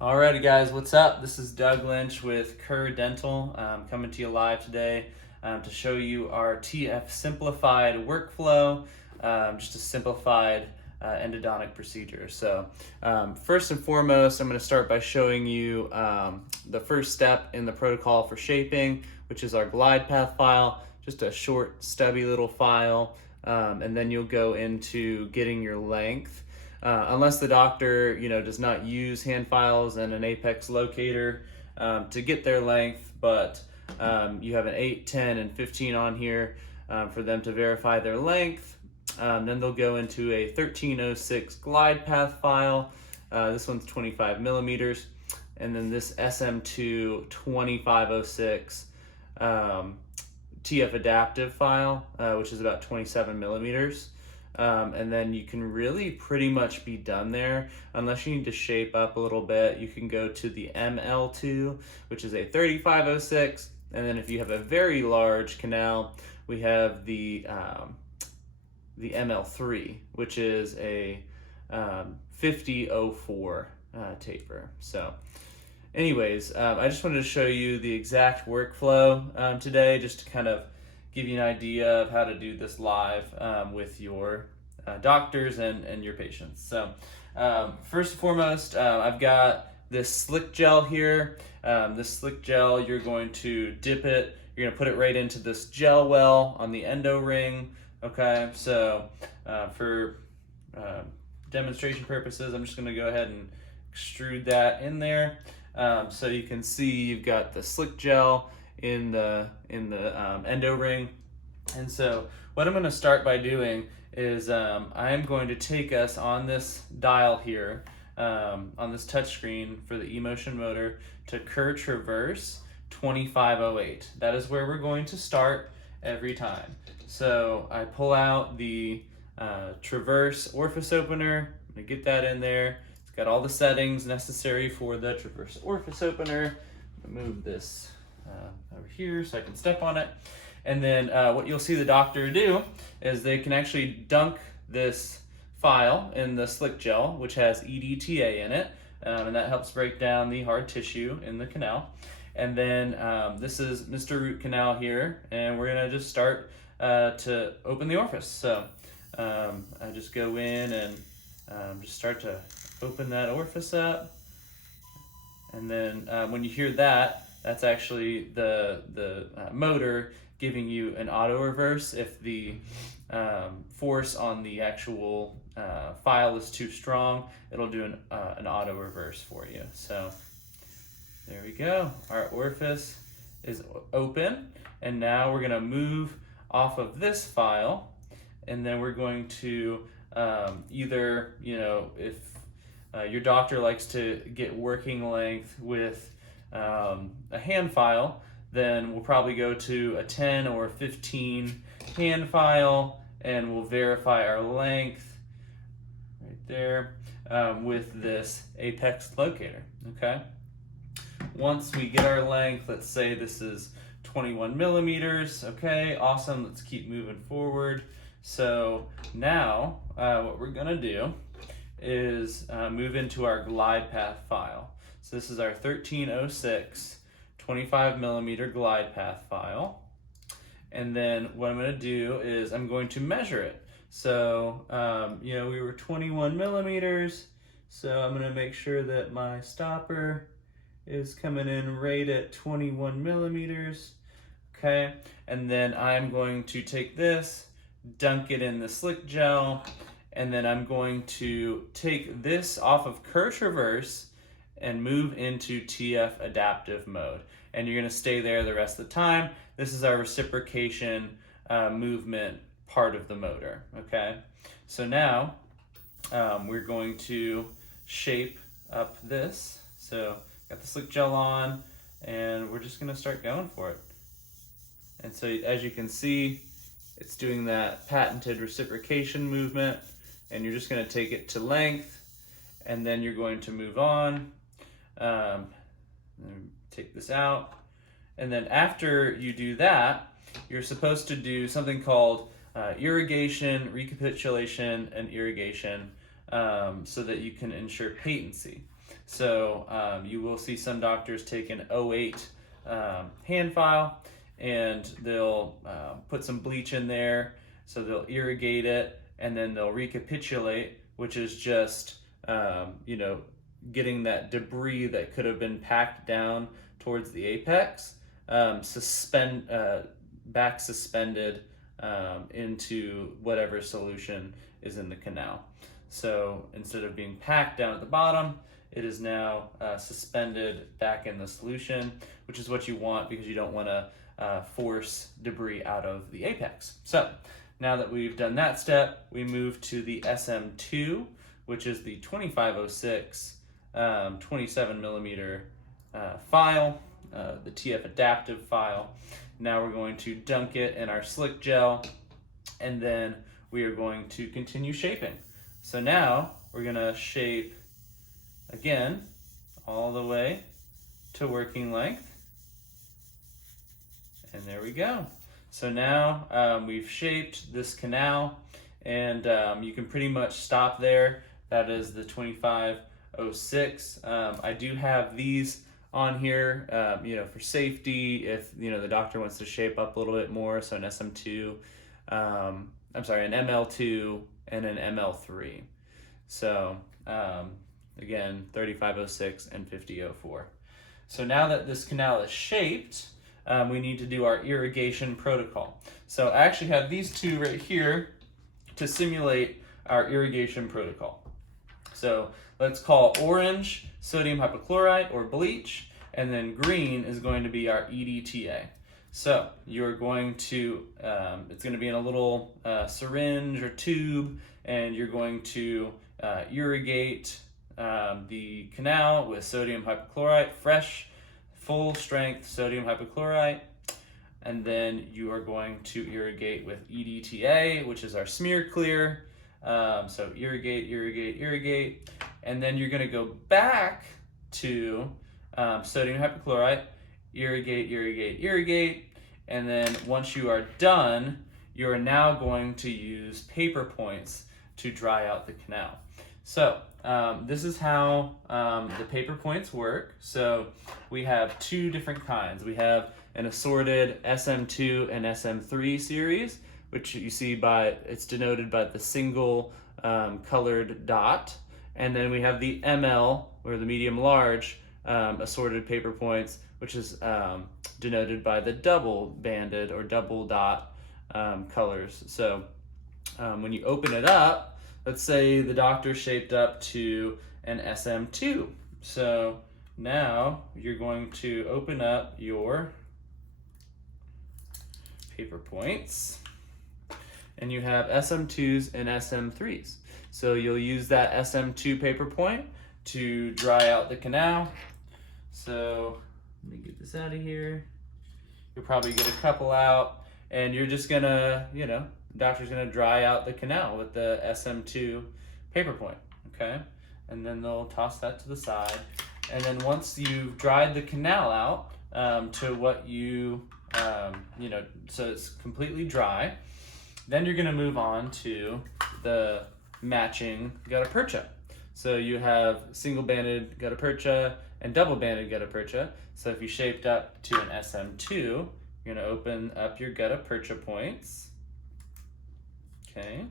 Alrighty guys, what's up? This is Doug Lynch with Kerr Dental, coming to you live today to show you our TF Simplified workflow, just a simplified endodontic procedure. So first and foremost, I'm going to start by showing you the first step in the protocol for shaping, which is our glide path file, just a short stubby little file, and then you'll go into getting your length. Unless the doctor, does not use hand files and an apex locator to get their length, but you have an 8, 10, and 15 on here for them to verify their length. Then they'll go into a 1306 glide path file. This one's 25 millimeters. And then this SM2 2506 TF adaptive file, which is about 27 millimeters. And then you can really pretty much be done there. Unless you need to shape up a little bit, you can go to the ML2, which is a 3506. And then if you have a very large canal, we have the ML3, which is a 5004 taper. So anyways, I just wanted to show you the exact workflow today, just to kind of give you an idea of how to do this live with your doctors and your patients. So first and foremost, I've got this slick gel here. This slick gel, you're going to dip it, you're going to put it right into this gel well on the endo ring. Okay, so for demonstration purposes, I'm just going to go ahead and extrude that in there. So you can see you've got the slick gel in the endo ring. And so what I'm going to start by doing is I am going to take us on this dial here, on this touch screen for the eMotion motor, to Kerr Traverse 2508. That is where we're going to start every time. So I pull out the Traverse orifice opener. I'm going to get that in there. It's got all the settings necessary for the Traverse orifice opener. Move this over here so I can step on it. And then what you'll see the doctor do is they can actually dunk this file in the slick gel, which has EDTA in it, and that helps break down the hard tissue in the canal. And then this is Mr. Root Canal here, and we're gonna just start to open the orifice. So I just go in and just start to open that orifice up. And then when you hear that, that's actually the motor giving you an auto reverse if the force on the actual file is too strong. It'll do an auto reverse for you. So there we go. Our orifice is open, and now we're gonna move off of this file, and then we're going to either, if your doctor likes to get working length with a hand file, then we'll probably go to a 10 or 15 hand file, and we'll verify our length right there with this apex locator. Okay. Once we get our length, let's say this is 21 millimeters. Okay, awesome. Let's keep moving forward. So now what we're gonna do is move into our glide path file. So this is our 1306 25 millimeter glide path file. And then what I'm going to do is I'm going to measure it. So, we were 21 millimeters. So I'm going to make sure that my stopper is coming in right at 21 millimeters. Okay. And then I'm going to take this, dunk it in the slick gel, and then I'm going to take this off of Kerr Traverse and move into TF adaptive mode. And you're gonna stay there the rest of the time. This is our reciprocation movement part of the motor, okay? So now we're going to shape up this. So got the slick gel on, and we're just gonna start going for it. And so as you can see, it's doing that patented reciprocation movement, and you're just gonna take it to length, and then you're going to move on. Take this out, and then after you do that, you're supposed to do something called irrigation, recapitulation, and irrigation so that you can ensure patency. So you will see some doctors take an 08 hand file, and they'll put some bleach in there, so they'll irrigate it, and then they'll recapitulate, which is just getting that debris that could have been packed down towards the apex suspended into whatever solution is in the canal. So instead of being packed down at the bottom, it is now suspended back in the solution, which is what you want because you don't want to force debris out of the apex. So now that we've done that step, we move to the SM2, which is the 2506 27 millimeter file, the TF adaptive file. Now we're going to dunk it in our slick gel, and then we are going to continue shaping. So now we're going to shape again all the way to working length, and there we go. So now we've shaped this canal, and you can pretty much stop there. That is the 2506. I do have these on here, for safety, if the doctor wants to shape up a little bit more. So an SM2, an ML2 and an ML3. So again, 3506 and 5004. So now that this canal is shaped, we need to do our irrigation protocol. So I actually have these two right here to simulate our irrigation protocol. So let's call orange sodium hypochlorite or bleach, and then green is going to be our EDTA. So you're going to, it's going to be in a little syringe or tube, and you're going to irrigate the canal with sodium hypochlorite, fresh, full strength sodium hypochlorite, and then you are going to irrigate with EDTA, which is our smear clear. So irrigate, and then you're going to go back to sodium hypochlorite, irrigate, and then once you are done, you are now going to use paper points to dry out the canal. So this is how the paper points work. So we have two different kinds. We have an assorted SM2 and SM3 series, which you see it's denoted by the single colored dot. And then we have the ML, or the medium large, assorted paper points, which is denoted by the double banded or double dot colors. So when you open it up, let's say the doctor shaped up to an SM2. So now you're going to open up your paper points, and you have SM2s and SM3s. So you'll use that SM2 paper point to dry out the canal. So let me get this out of here. You'll probably get a couple out, and you're just gonna, the doctor's gonna dry out the canal with the SM2 paper point, okay? And then they'll toss that to the side. And then once you've dried the canal out to what so it's completely dry, then you're gonna move on to the matching gutta percha. So you have single banded gutta percha and double banded gutta percha. So if you shaped up to an SM2, you're gonna open up your gutta percha points. Okay.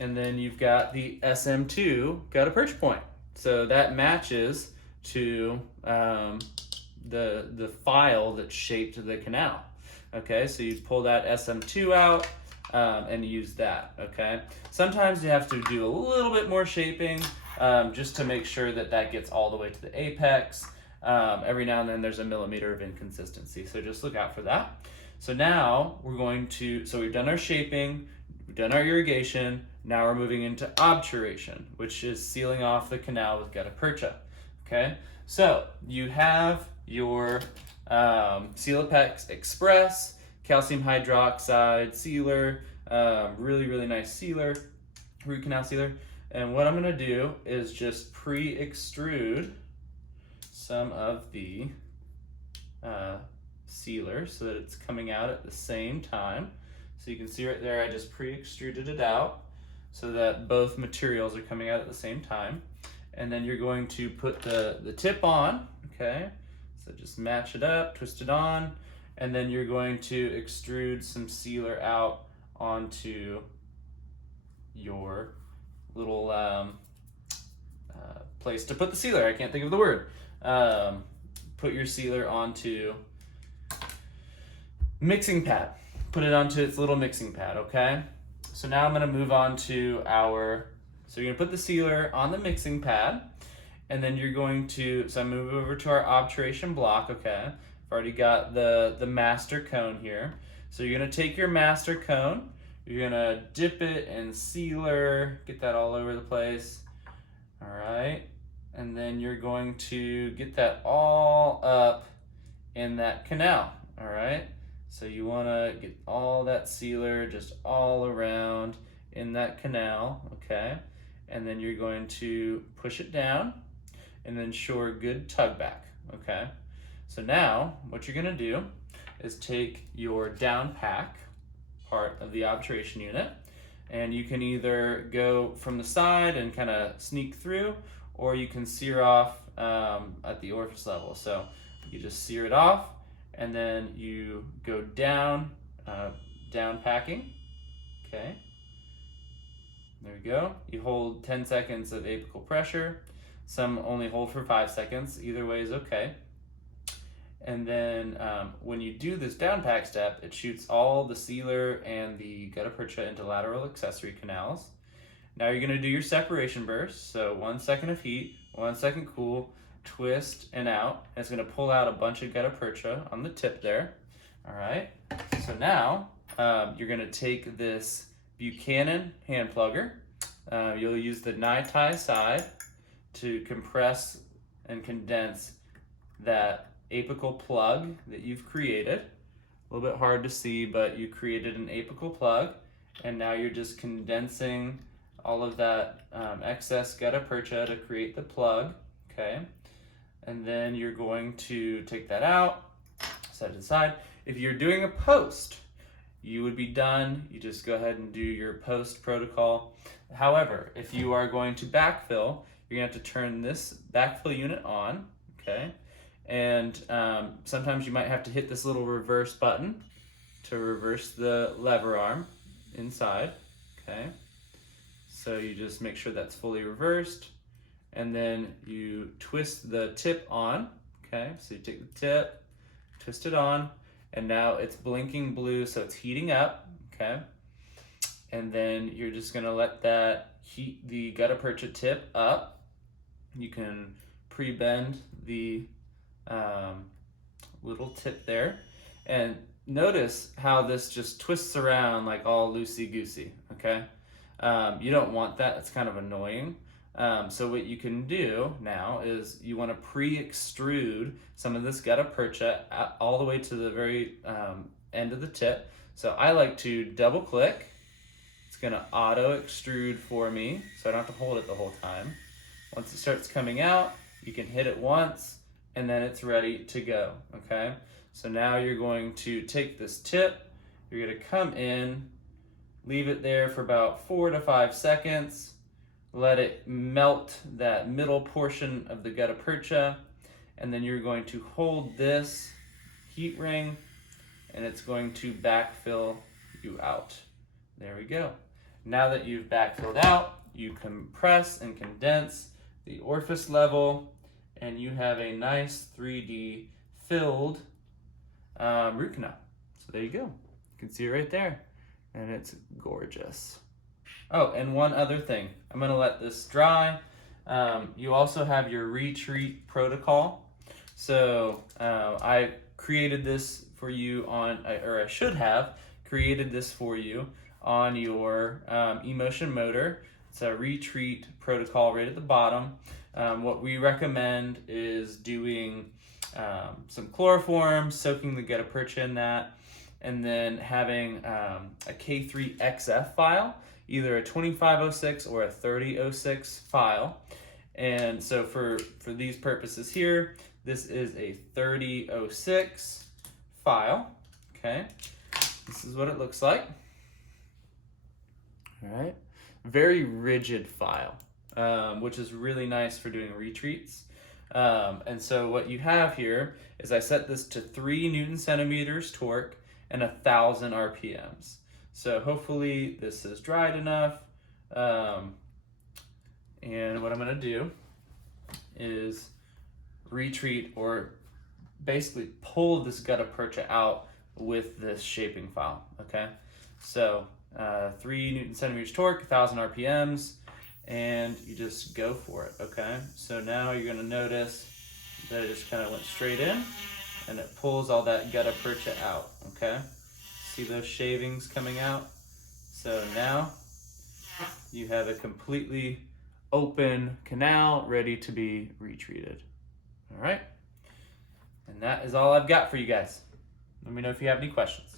And then you've got the SM2 gutta percha point. So that matches to the file that shaped the canal. Okay, so you pull that SM2 out and use that, okay? Sometimes you have to do a little bit more shaping just to make sure that gets all the way to the apex. Every now and then there's a millimeter of inconsistency, so just look out for that. So now we've done our shaping, we've done our irrigation, now we're moving into obturation, which is sealing off the canal with gutta percha, okay? So you have your Sealapex Express calcium hydroxide sealer, really, really nice sealer, root canal sealer. And what I'm gonna do is just pre-extrude some of the sealer so that it's coming out at the same time. So you can see right there, I just pre-extruded it out so that both materials are coming out at the same time. and then you're going to put the tip on, okay? So just match it up, twist it on, and then you're going to extrude some sealer out onto your little place to put the sealer. I can't think of the word. Put your sealer onto mixing pad. Put it onto its little mixing pad, okay? So now I'm gonna move on to so you're gonna put the sealer on the mixing pad, and then you're going to, so I move over to our obturation block, okay? I've already got the master cone here. So you're gonna take your master cone, you're gonna dip it in sealer, get that all over the place, all right? And then you're going to get that all up in that canal, all right? So you wanna get all that sealer just all around in that canal, okay? And then you're going to push it down and ensure good tug back, okay? So now what you're gonna do is take your down pack part of the obturation unit, and you can either go from the side and kind of sneak through, or you can sear off at the orifice level. So you just sear it off, and then you go down, down packing, okay? There we go. You hold 10 seconds of apical pressure. Some only hold for 5 seconds. Either way is okay. And then when you do this down pack step, it shoots all the sealer and the gutta percha into lateral accessory canals. Now you're gonna do your separation burst. So 1 second of heat, 1 second cool, twist and out. And it's gonna pull out a bunch of gutta percha on the tip there. All right, so now you're gonna take this Buchanan hand plugger. You'll use the Nai-Tai side to compress and condense that apical plug that you've created. A little bit hard to see, but you created an apical plug, and now you're just condensing all of that excess gutta percha to create the plug, okay? And then you're going to take that out, set it aside. If you're doing a post, you would be done. You just go ahead and do your post protocol. However, if you are going to backfill, you're gonna have to turn this backfill unit on, okay? And sometimes you might have to hit this little reverse button to reverse the lever arm inside, okay? So you just make sure that's fully reversed, and then you twist the tip on, okay? So you take the tip, twist it on, and now it's blinking blue, so it's heating up, okay? And then you're just gonna let that heat the gutta percha tip up. You can pre-bend the little tip there, and notice how this just twists around like all loosey-goosey, okay? You don't want that, it's kind of annoying. So what you can do now is you want to pre-extrude some of this gutta percha all the way to the very end of the tip. So I like to double click. It's going to auto extrude for me, so I don't have to hold it the whole time. Once it starts coming out, you can hit it once, and then it's ready to go, okay? So now you're going to take this tip, you're going to come in, leave it there for about 4 to 5 seconds, let it melt that middle portion of the gutta percha, and then you're going to hold this heat ring, and it's going to backfill you out. There we go. Now that you've backfilled out, you compress and condense the orifice level, and you have a nice 3D filled root canal. So there you go. You can see it right there, and it's gorgeous. Oh, and one other thing. I'm gonna let this dry. You also have your retreat protocol. So I created this for you or I should have created this for you on your emotion motor. It's a retreat protocol right at the bottom. What we recommend is doing some chloroform, soaking the gutta percha in that, and then having a K3XF file, either a 2506 or a 3006 file. And so for these purposes here, this is a 3006 file, okay? This is what it looks like. All right, very rigid file, which is really nice for doing retreats. And so what you have here is I set this to 3 Newton centimeters torque and 1,000 RPMs. So hopefully this is dried enough. And what I'm gonna do is retreat, or basically pull this gutta percha out with this shaping file, okay? So 3 Newton centimeters torque, 1,000 RPMs, and you just go for it, okay? So now you're gonna notice that it just kind of went straight in, and it pulls all that gutta percha out, okay? See those shavings coming out? So now you have a completely open canal ready to be retreated. All right? And that is all I've got for you guys. Let me know if you have any questions.